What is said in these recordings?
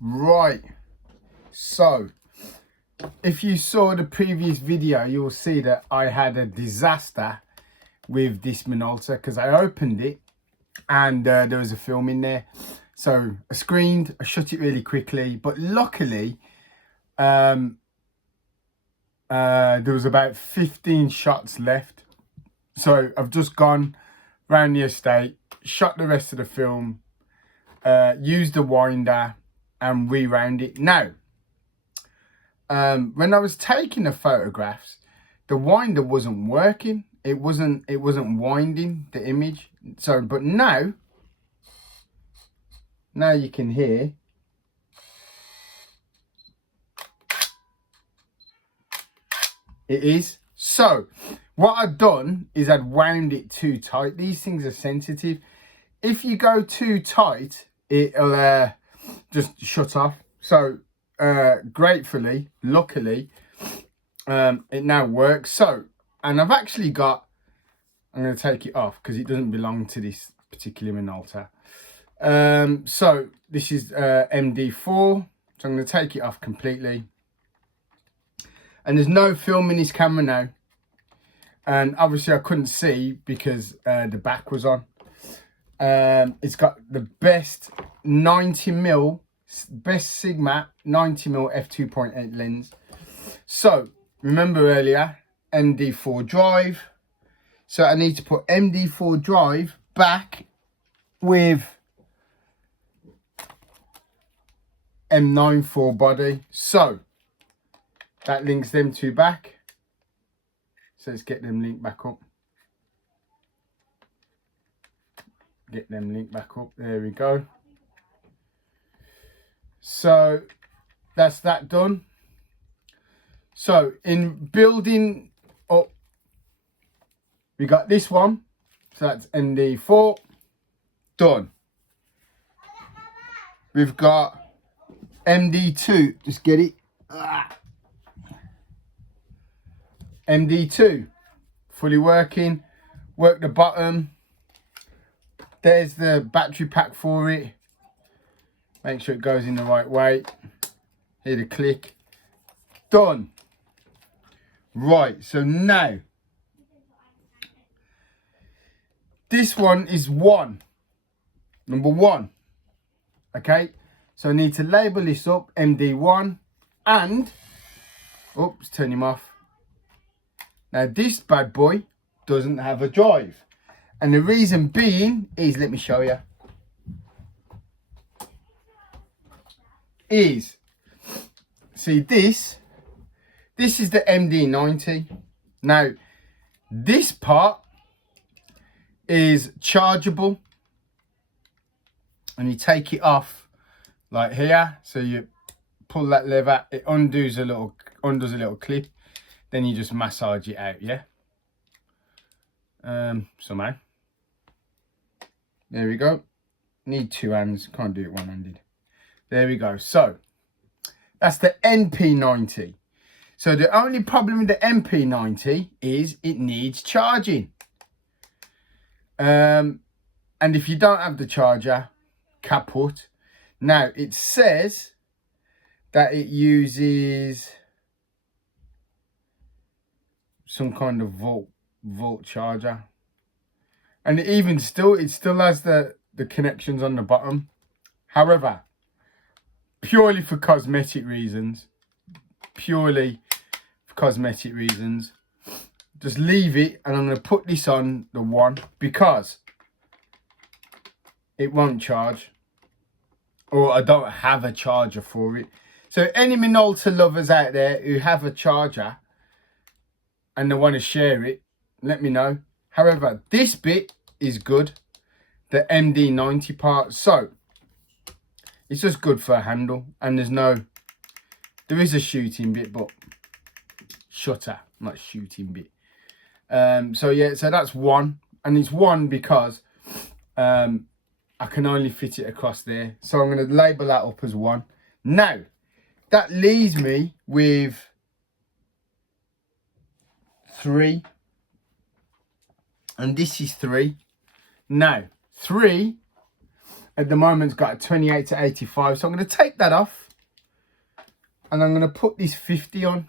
Right, so if you saw the previous video, you'll see that I had a disaster with this Minolta because I opened it and there was a film in there. So I screened, I shut it really quickly, but luckily there was about 15 shots left. So I've just gone round the estate, shot the rest of the film, used the winder and rewound it. Now, when I was taking the photographs, the winder wasn't working. It wasn't winding the image. So, but now you can hear. It is. So what I've done is I'd wound it too tight. These things are sensitive. If you go too tight, it'll just shut off. So gratefully, luckily, it now works. So, and I've actually got, I'm going to take it off because it doesn't belong to this particular Minolta. So this is MD4. So I'm going to take it off completely. And there's no film in this camera now. And obviously I couldn't see because the back was on. It's got the best 90mm, best Sigma 90mm f2.8 lens. So remember earlier, MD4 drive. So I need to put MD4 drive back with M94 body. So that links them two back. So let's get them linked back up. Get them linked back up. There we go. So that's that done. So in building up, we got this one. So that's MD4. Done. We've got MD2. Just get it. MD2. Fully working. Work the bottom. There's the battery pack for it. Make sure it goes in the right way. Hear the click. Done. Right, so now this one is number one. Okay, so I need to label this up MD1 and oops, turn him off. Now this bad boy doesn't have a drive. And the reason being is, let me show you, is, see this is the MD90. Now, this part is chargeable. And you take it off like here. So you pull that lever, it undoes a little clip. Then you just massage it out, yeah? Somehow. There we go. Need two hands, can't do it one-handed. There we go. So that's the NP90. So the only problem with the NP90 is it needs charging. And if you don't have the charger, kaput. Now it says that it uses some kind of volt charger. And it still has the connections on the bottom. However, purely for cosmetic reasons, just leave it, and I'm going to put this on the one because it won't charge, or I don't have a charger for it. So any Minolta lovers out there who have a charger and they want to share it, let me know. However, this bit is good, the MD90 part. So it's just good for a handle, and there is a shooting bit, but shutter, not shooting bit. So yeah, so that's one, and it's one because I can only fit it across there. So I'm going to label that up as one. Now, that leaves me with 3. And this is 3. Now, 3, at the moment, it's got a 28 to 85. So I'm going to take that off. And I'm going to put this 50 on.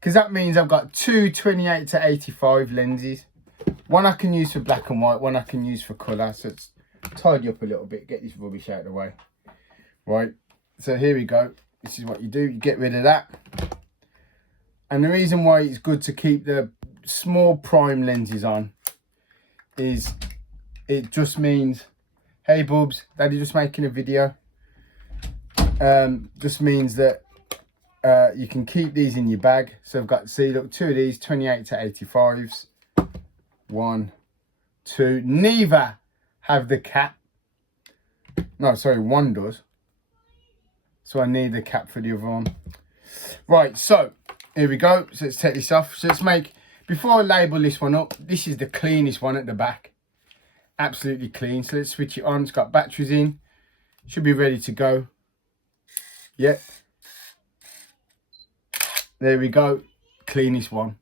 Because that means I've got two 28 to 85 lenses. One I can use for black and white, one I can use for colour. So it's tidy up a little bit, get this rubbish out of the way. Right, so here we go. This is what you do, you get rid of that. And the reason why it's good to keep the small prime lenses on is it just means, hey bubs, daddy just making a video. Just means that you can keep these in your bag. So I've got, see, look, two of these 28 to 85s. 1, 2. Neither have the cap. No, sorry, one does. So I need the cap for the other one. Right, so here we go. So let's take this off. So let's make, before I label this one up, this is the cleanest one at the back. Absolutely clean. So let's switch it on. It's got batteries in. Should be ready to go. Yep. There we go. Cleanest one.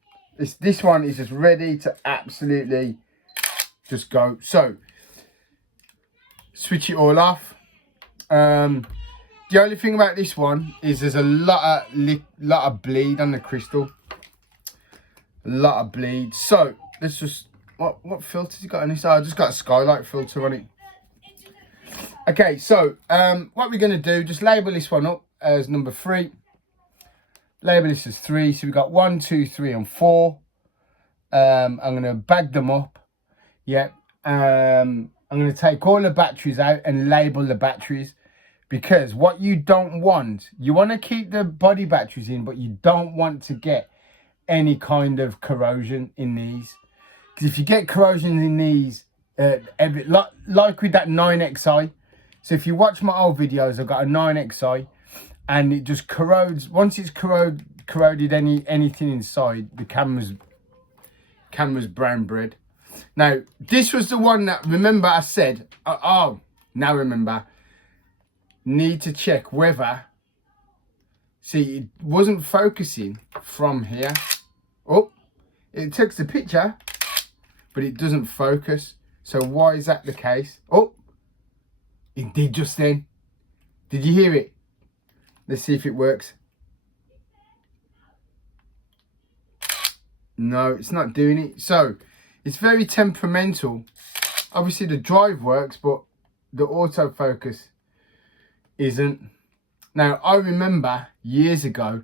This one is just ready to absolutely just go. So switch it all off. The only thing about this one is there's a lot of bleed on the crystal. A lot of bleed. So let's just, what filters you got on this? Oh, I just got a skylight filter on it. Okay, so what we're going to do, just label this one up as number 3. Label this as 3. So we've got 1, 2, 3 and 4. I'm going to bag them up. Yep. I'm going to take all the batteries out and label the batteries. Because what you don't want, you want to keep the body batteries in, but you don't want to get any kind of corrosion in these. Because if you get corrosion in these, like with that 9XI, so if you watch my old videos, I've got a 9XI, and it just corrodes. Once it's corroded anything inside, the camera's brown bread. Now, this was the one that, remember I said, now remember, need to check whether, see, it wasn't focusing from here. Oh, it takes the picture, but it doesn't focus. So why is that the case? Oh, it did just then. Did you hear it? Let's see if it works. No, it's not doing it. So it's very temperamental. Obviously the drive works, but the autofocus isn't. Now I remember years ago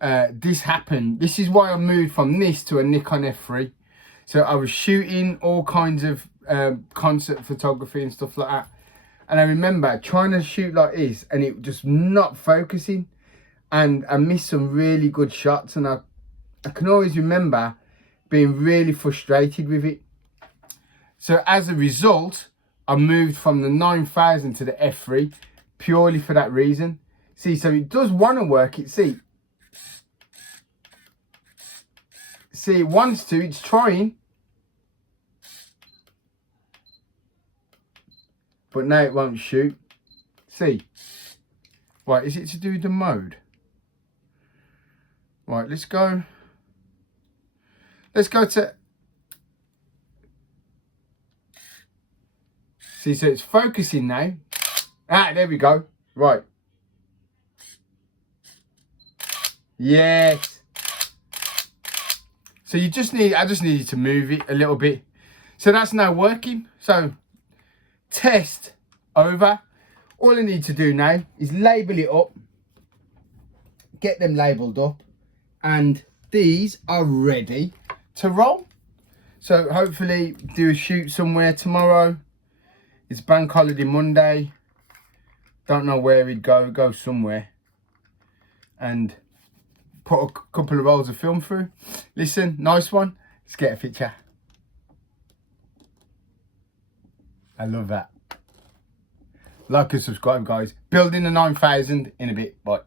this happened. This is why I moved from this to a Nikon F3. So I was shooting all kinds of concert photography and stuff like that, and I remember trying to shoot like this and it just not focusing, and I missed some really good shots, and I can always remember being really frustrated with it. So as a result, I moved from the 9000 to the F3 purely for that reason. See, so it does want to work. See, it wants to, it's trying. But now it won't shoot. See. Right, is it to do with the mode? Right, let's go. Let's go to... See, so it's focusing now. Ah, there we go. Right. Yes. So you just need, I just needed to move it a little bit. So that's now working. So test over. All I need to do now is label it up. Get them labelled up. And these are ready to roll. So hopefully do a shoot somewhere tomorrow. It's bank holiday Monday. Don't know where we'd go somewhere. And put a couple of rolls of film through. Listen, nice one. Let's get a picture. I love that. Like and subscribe, guys. Building the 9000 in a bit. Bye.